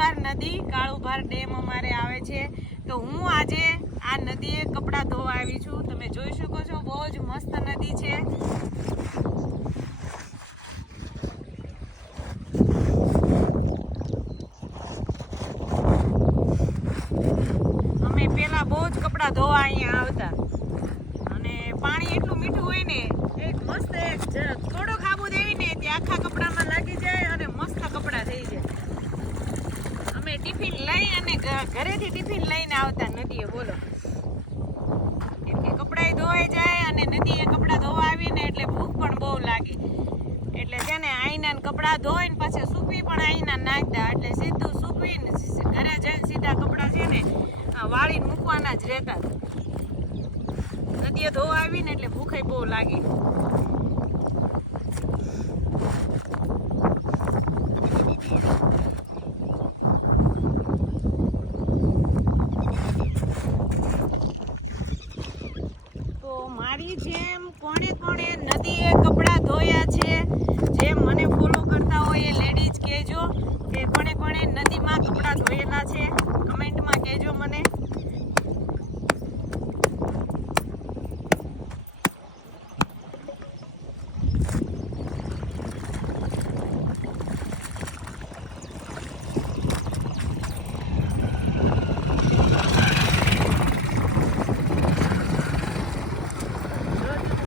કાળુભાર નદી, કાળુભાર ડેમ અમારે આવે છે. તો હું આજે આ નદીએ કપડાં ધોવા આવી છું. તમે જોઈ શકો છો, બહુ જ મસ્ત નદી છે. અમે પેલા બહુ જ કપડાં ધોવા અહીંયા આવતા, અને પાણી એટલું મીઠું હોય ને, એક મસ્ત એક થોડો ખાબુ દેવી ને ત્યાં આખા કપડામાં લાગી જાય અને મસ્ત કપડાં થઈ જાય. અમે ટિફિન લઈ અને ઘરેથી ટિફિન લઈને આવતા નદીએ, બોલો, કેમ કે કપડાં ધોવાઈ જાય અને નદીએ કપડાં ધોવા આવીને એટલે ભૂખ પણ બહુ લાગે. એટલે છે ને આઈના કપડાં ધોઈને પાછા સૂકવી પણ આઈના નાખતા, એટલે સીધું સૂકવીને ઘરે જઈને સીધા કપડાં છે ને વાળીને મૂકવાના જ રહેતા. નદીએ ધોવા આવીને એટલે ભૂખ બહુ લાગે. તો મારી જેમ કોણે કોણે નદીએ કપડાં ધોયા છે, જેમ મને ફોલો કરતા હોય એ લેડીઝ કહેજો કે કોણે કોણે નદીમાં કપડાં ધોયેલા છે.